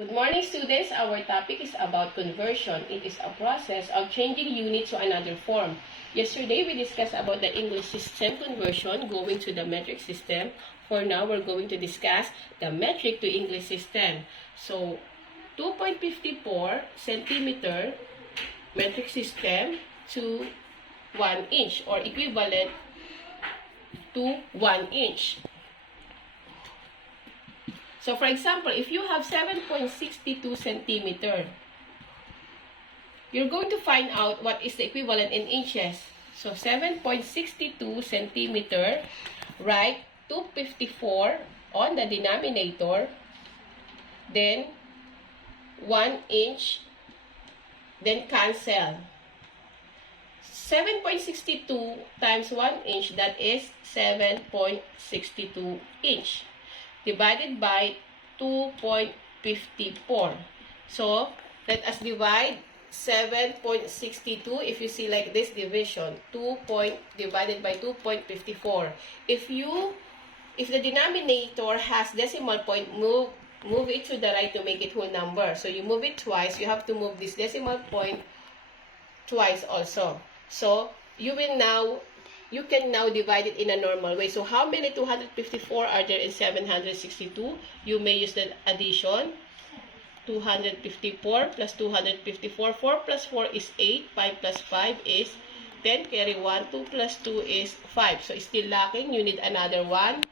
Good morning, students. Our topic is about conversion. It is a process of changing unit to another form. Yesterday, we discussed about the English system conversion going to the metric system. For now, we're going to discuss the metric to English system. So, 2.54 centimeter metric system to 1 inch or equivalent to 1 inch. So, for example, if you have 7.62 centimeter, you're going to find out what is the equivalent in inches. So, 7.62 centimeter, write 254 on the denominator, then 1 inch, then cancel. 7.62 times 1 inch, that is 7.62 inch. Divided by 2.54. So, let us divide 7.62. If you see like this division, divided by 2.54. If the denominator has decimal point, move it to the right to make it whole number. So, you move it twice. You have to move this decimal point twice also. So, you can now divide it in a normal way. So, how many 254 are there in 762? You may use the addition. 254 plus 254. 4 plus 4 is 8. 5 plus 5 is 10. Carry 1. 2 plus 2 is 5. So, still lacking. You need another one.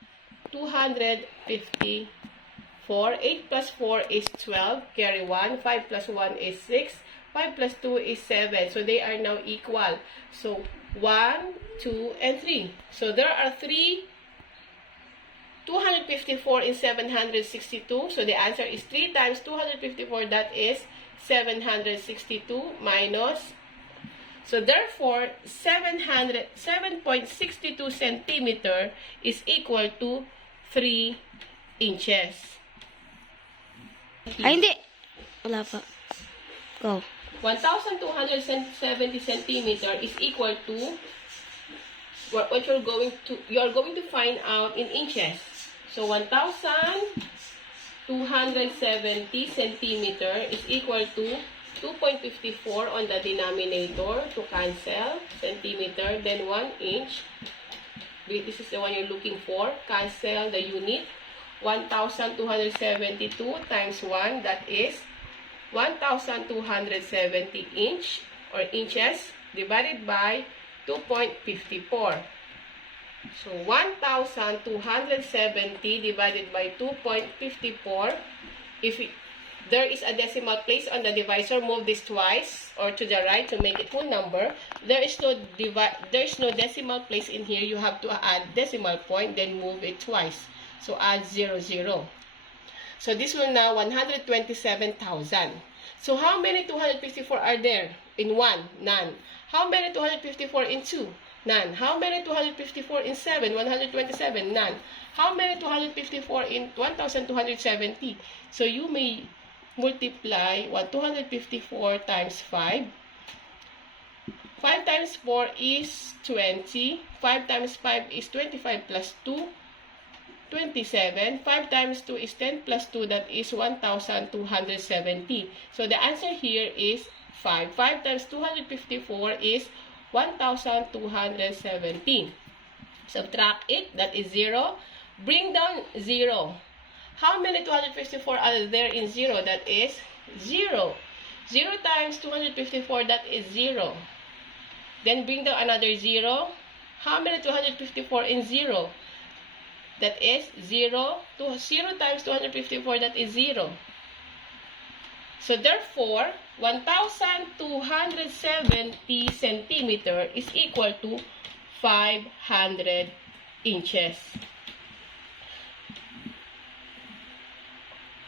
254. 8 plus 4 is 12. Carry 1. 5 plus 1 is 6. 5 plus 2 is 7. So, they are now equal. So, 1, 2, and 3. So, there are 254 in 762. So, the answer is 3 times 254. That is 762 minus. So, therefore, 7.62 centimeter is equal to 3 inches. Ay, hindi. Wala pa. Go. 1,270 centimeter is equal to what you're going to find out in inches. So 1,270 centimeter is equal to 2.54 on the denominator to cancel centimeter, then 1 inch. This is the one you're looking for. Cancel the unit. 1,272 times 1, that is 1,270 inch or inches divided by 2.54. So, 1,270 divided by 2.54. If there is a decimal place on the divisor, move this twice or to the right to make it whole number. There is no decimal place in here. You have to add decimal point, then move it twice. So, add 0, 0. So, this will now 127,000. So, how many 254 are there? In 1? None. How many 254 in 2? None. How many 254 in 7? 127? None. How many 254 in 1,270? So, you may multiply 254 times 5. 5 times 4 is 20. 5 times 5 is 25 plus 2. 27. 5 times 2 is 10 plus 2. That is 1,270. So, the answer here is 5. 5 times 254 is 1,270. Subtract it. That is 0. Bring down 0. How many 254 are there in 0? That is 0. 0 times 254, that is 0. Then bring down another 0. How many 254 in 0? That is 0. 0 times 254, that is 0. So, therefore, 1,270 centimeter is equal to 500 inches.